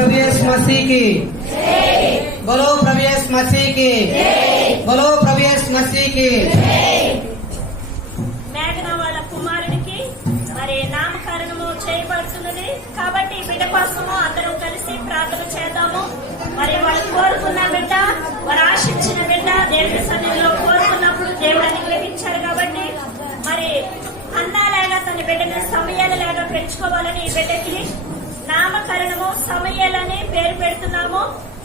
प्रभु यीशु मसीह की, बोलो प्रभु यीशु मसीह की, बोलो प्रभु यीशु मसीह की। మేఘన వాళ్ళ కుమారుడికి మరి నామకరణము చేయబడుతున్నది కాబట్టి బిడ్డ కోసము అందరం కలిసి ప్రార్థన చేద్దాము. మరి వాళ్ళు కోరుకున్న బిడ్డ, వారు ఆశించిన బిడ్డ దేవుని సన్నిధిలో కోరుకున్నప్పుడు దేవుడు అనుగ్రహించారు కాబట్టి మరి అన్నాలాగా తన బిడ్డను సమయాలలాగా పెంచుకోవాలని ఈ బిడ్డకి నామకరణము సమయాలని పేరు పెడుతున్నాము.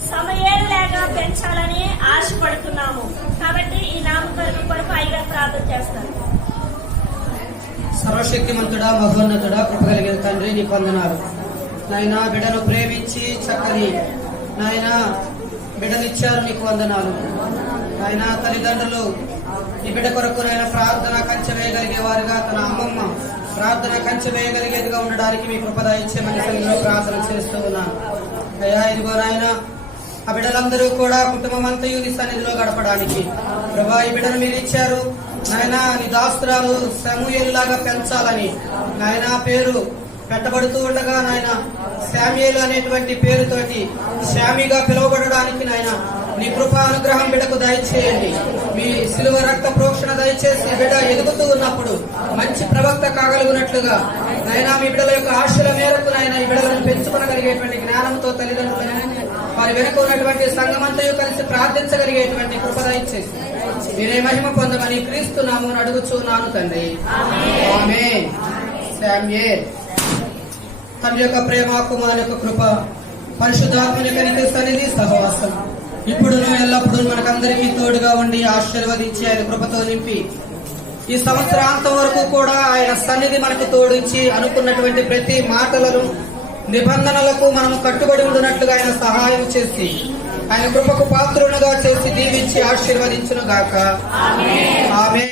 సమయాలలాగా పెంచాలని ఆశపడుతున్నాము. కాబట్టి ఈ నామకరణం కొరకు ఐగా ప్రార్థన చేస్తాను. సర్వశక్తిమంతుడా, మహోన్నతుడా, కృపగలిగిన తండ్రి, నీకు వందనాలు నాయనా. బిడ్డను ప్రేమించి చక్కని నాయన బిడ్డనిచ్చారు, నీకు వందనాలు నాయనా. తల్లిదండ్రులు ఈ బిడ్డ కొరకు నాయన ప్రార్థన కంచె వేయగలిగే వారుగా, తన అమ్మమ్మ ప్రార్థన కంచె వేయగలిగేదిగా ఉండడానికి మీ కృపద ఇచ్చే మనసులో ప్రార్థన చేస్తూ ఉన్నాను అయ్యా. ఇదిగో నాయన, ఆ బిడ్డలందరూ కూడా కుటుంబం అంతయు నీ సన్నిధిలో గడపడానికి ప్రభా ఈ బిడ్డను మీరు ఇచ్చారు నాయన. నీ దాస్తురాలు సమూయేలులాగా పెంచాలని నాయన పేరు పెట్టబడుతూ ఉండగా నాయన శామ్యూయేలు అనేటువంటి పేరుతోటి శామిగా పిలువబడడానికి నాయన నీ కృపా అనుగ్రహం బిడ్డకు దయచేయండి. మీ సిలువ రక్త ప్రోక్షణ దయచేసి బిడ్డ ఎదుగుతూ ఉన్నప్పుడు మంచి ప్రవక్త కాగలుగునట్లుగా నాయన మీ బిడ్డల యొక్క ఆశల మేరకు నాయన ఈ బిడ్డలను పెంచుకోగలిగేటువంటి జ్ఞానంతో తల్లిదండ్రులను వారి వెనుక ఉన్నటువంటి సంఘమంతయు కలిసి ప్రార్థించగలిగేటువంటి కృప దయచేసి మీరే మహిమ పొందమని క్రీస్తు నామమున అడుగుచున్నాను తండ్రి, ఆమేన్. శామ్యూయేల్ తండ్రి యొక్క ప్రేమ, కుమారుని యొక్క కృప, పరిశుద్ధాత్మని కనిక సన్నిధి సహవాసం ఇప్పుడు ఎల్లప్పుడూ మనకందరికీ తోడుగా ఉండి ఆశీర్వదించి ఆయన కృపతో నింపి ఈ సంవత్సరాంతం వరకు కూడా ఆయన సన్నిధి మనకు తోడించి అనుకున్నటువంటి ప్రతి మాటలను నిబంధనలకు మనము కట్టుబడి ఉండినట్లుగా ఆయన సహాయం చేసి ఆయన కృపకు పాత్రులుగా చేసి దీవించి ఆశీర్వదించును గాక. ఆమేన్.